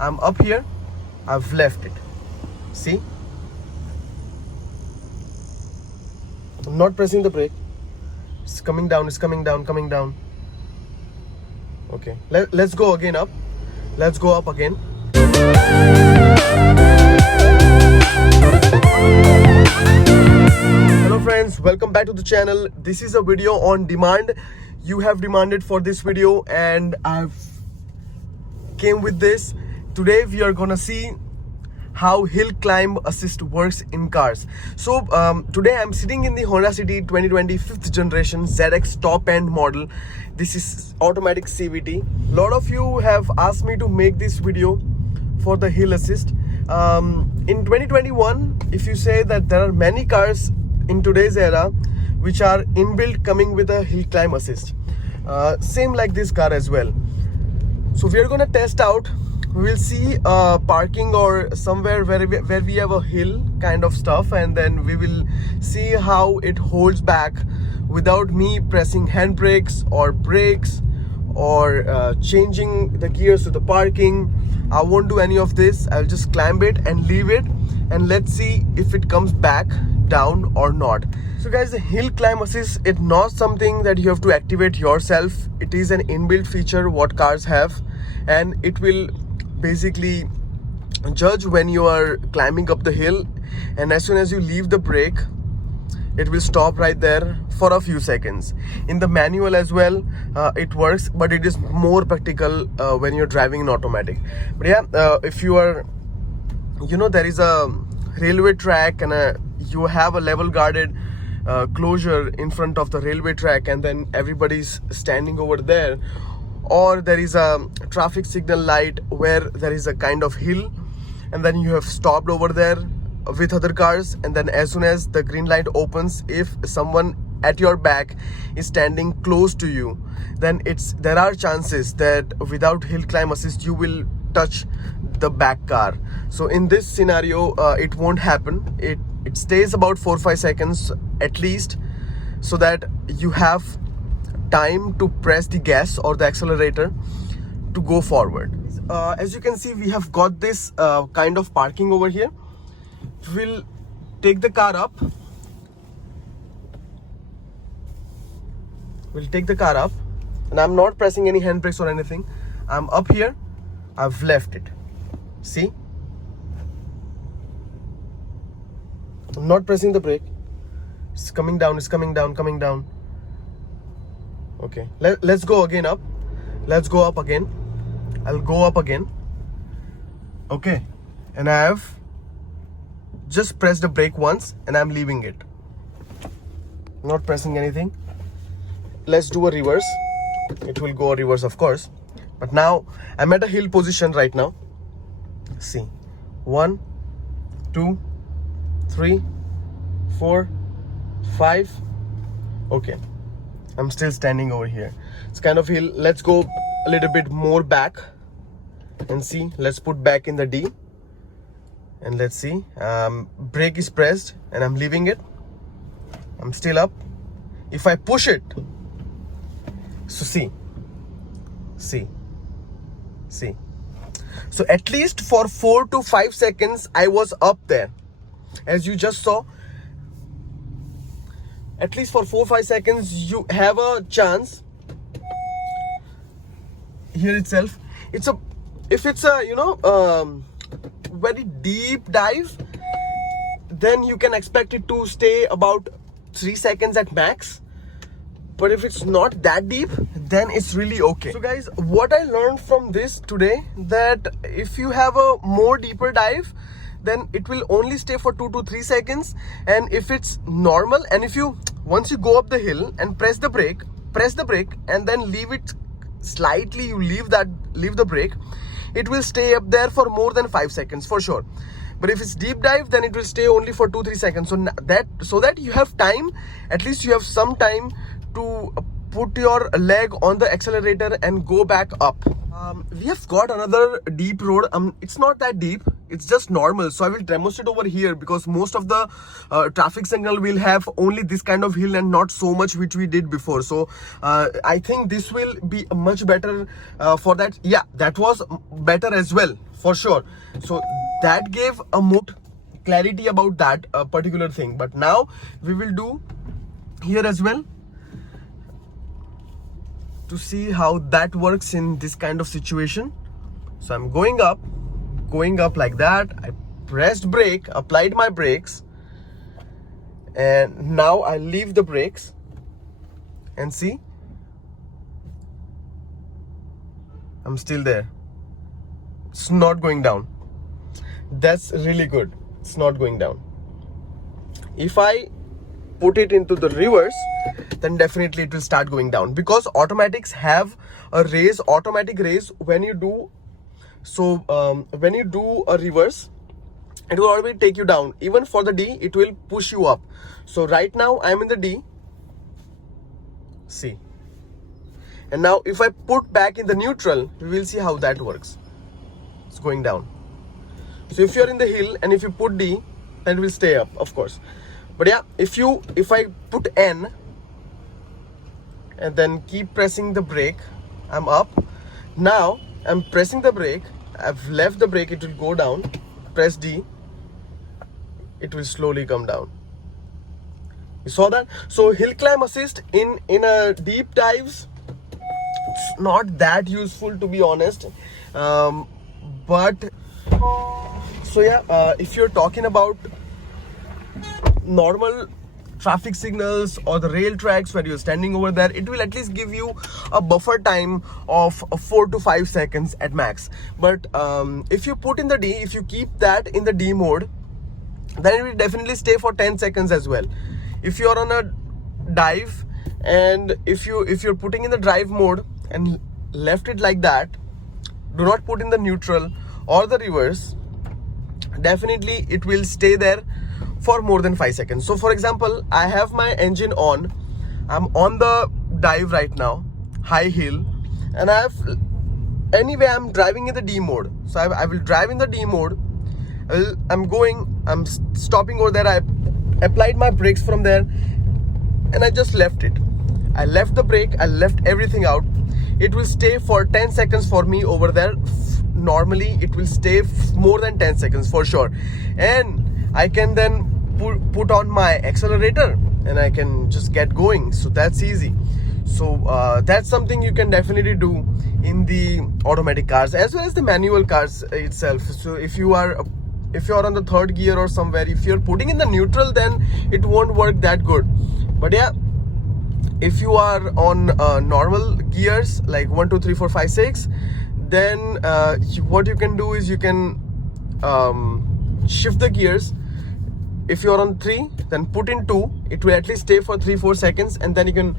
I'm up here, I've left it. See? I'm not pressing the brake. It's coming down, coming down. Okay, let's go again up. Let's go up again. Hello friends, welcome back to the channel. This is a video on demand. You have demanded for this video and I've came with this. Today we are gonna see how hill climb assist works in cars. So today I'm sitting in the Honda City 2020 5th generation ZX top end model. This is automatic CVT. A lot of you have asked me to make this video for the hill assist. In 2021, if you say that there are many cars in today's era which are inbuilt coming with a hill climb assist, same like this car as well. So we are gonna test out. We will see parking or somewhere where we have a hill kind of stuff, and then we will see how it holds back without me pressing handbrakes or brakes or changing the gears to the parking. I won't do any of this. I'll just climb it and leave it, and let's see if it comes back down or not. So guys, the hill climb assist, it's not something that you have to activate yourself. It is an inbuilt feature what cars have, and it will basically judge when you are climbing up the hill, and as soon as you leave the brake, it will stop right there for a few seconds. In the manual as well, it works, but it is more practical when you're driving in automatic. But yeah, if you are, there is a railway track and you have a level guarded closure in front of the railway track, and then everybody's standing over there, or there is a traffic signal light where there is a kind of hill, and then you have stopped over there with other cars, and then as soon as the green light opens, if someone at your back is standing close to you, then there are chances that without hill climb assist you will touch the back car. So in this scenario, it won't happen. It stays about 4-5 seconds at least, so that you have time to press the gas or the accelerator to go forward. As you can see, we have got this kind of parking over here. We'll take the car up. And I'm not pressing any handbrakes or anything. I'm up here, I've left it. See? I'm not pressing the brake. It's coming down, coming down. Okay, let's go again up. Let's go up again. I'll go up again. Okay, and I have just pressed the brake once and I'm leaving it. Not pressing anything. Let's do a reverse. It will go a reverse, of course. But now I'm at a hill position right now. See, 1, 2, 3, 4, 5. Okay, I'm still standing over here. It's kind of hill. Let's go a little bit more back and see. Let's put back in the D, and let's see. Brake is pressed and I'm leaving it. I'm still up. If I push it, so see. So at least for 4 to 5 seconds I was up there, as you just saw. At least for 4-5 seconds you have a chance. Here itself, if it's a very deep dive, then you can expect it to stay about 3 seconds at max. But if it's not that deep, then it's really okay. So guys, what I learned from this today, that if you have a more deeper dive, then it will only stay for 2 to 3 seconds. And if it's normal, and once you go up the hill and press the brake and then leave it slightly, you leave the brake, it will stay up there for more than 5 seconds for sure. But if it's deep dive, then it will stay only for 2-3 seconds. So that you have time, at least you have some time to put your leg on the accelerator and go back up. We have got another deep road. It's not that deep. it's just normal. So I will demonstrate over here, because most of the traffic signal will have only this kind of hill and not so much which we did before. So I think this will be much better for that. Yeah, that was better as well, for sure. So that gave a more clarity about that particular thing. But now we will do here as well, to see how that works in this kind of situation. So I'm going up like that. I pressed brake, applied my brakes, and now I leave the brakes, and see, I'm still there. It's not going down. That's really good. It's not going down. If I put it into the reverse, then definitely it will start going down, because automatics have a raise, automatic raise when you do. So when you do a reverse, it will already take you down. Even for the D, it will push you up. So right now I'm in the D, see, and now if I put back in the neutral, we will see how that works. It's going down. So if you're in the hill and if you put D, then it will stay up, of course. But yeah, if I put N and then keep pressing the brake, I'm up. Now I'm pressing the brake, I've left the brake, it will go down. Press D, it will slowly come down. You saw that? So hill climb assist in a deep dives, it's not that useful, to be honest. But so yeah, if you're talking about normal traffic signals or the rail tracks where you're standing over there, it will at least give you a buffer time of 4 to 5 seconds at max. But if you put in the D, if you keep that in the D mode, then it will definitely stay for 10 seconds as well. If you're on a dive, and if you're putting in the drive mode and left it like that, do not put in the neutral or the reverse, definitely it will stay there for more than 5 seconds. So for example, I have my engine on, I'm on the dive right now, high hill, and anyway I'm driving in the D mode. So I will drive in the D mode. I'm stopping over there. I applied my brakes from there, and I just left it. I left the brake, I left everything out. It will stay for 10 seconds for me over there. Normally it will stay more than 10 seconds for sure. And I can then put on my accelerator and I can just get going. So that's easy. So that's something you can definitely do in the automatic cars as well as the manual cars itself. So if you're on the third gear or somewhere, if you're putting in the neutral, then it won't work that good. But yeah, if you are on normal gears like 1, 2, 3, 4, 5, 6, then what you can do is you can shift the gears. If you're on 3, then put in 2. It will at least stay for 3-4 seconds, and then you can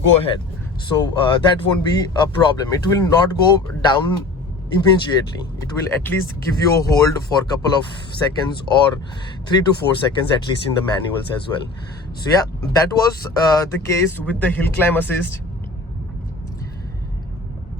go ahead. So that won't be a problem. It will not go down immediately. It will at least give you a hold for a couple of seconds, or 3 to 4 seconds at least in the manuals as well. So yeah, that was the case with the hill climb assist.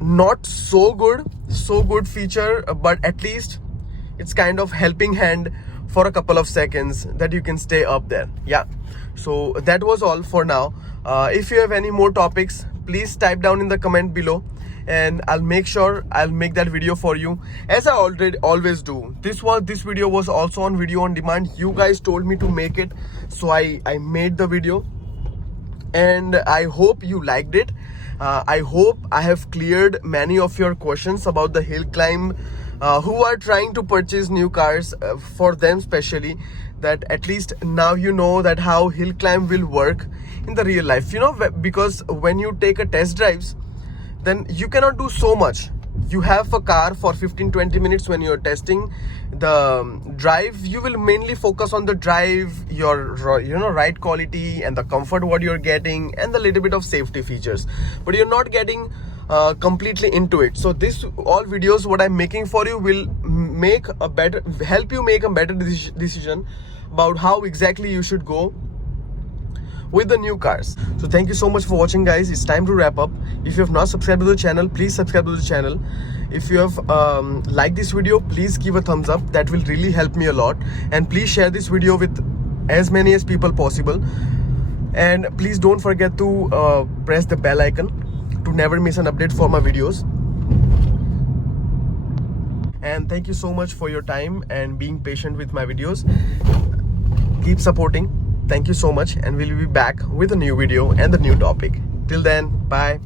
Not so good feature, but at least it's kind of helping hand for a couple of seconds that you can stay up there. Yeah, so that was all for now. If you have any more topics, please type down in the comment below, and I'll make sure I'll make that video for you, as I always do. This video was also on video on demand. You guys told me to make it, so I made the video, and I hope you liked it. I hope I have cleared many of your questions about the hill climb, who are trying to purchase new cars, for them especially, that at least now you know that how hill climb will work in the real life, you know, because when you take a test drives, then you cannot do so much. You have a car for 15-20 minutes when you're testing the drive. You will mainly focus on the drive, your ride quality and the comfort what you're getting, and the little bit of safety features, but you're not getting completely into it. So this all videos what I'm making for you will help you make a better decision about how exactly you should go with the new cars. So thank you so much for watching, guys. It's time to wrap up. If you have not subscribed to the channel, please subscribe to the channel. If you have liked this video, please give a thumbs up. That will really help me a lot. And please share this video with as many as people possible. And please don't forget to press the bell icon to never miss an update for my videos. And thank you so much for your time and being patient with my videos. Keep supporting. Thank you so much, and we'll be back with a new video and a new topic. Till then, bye.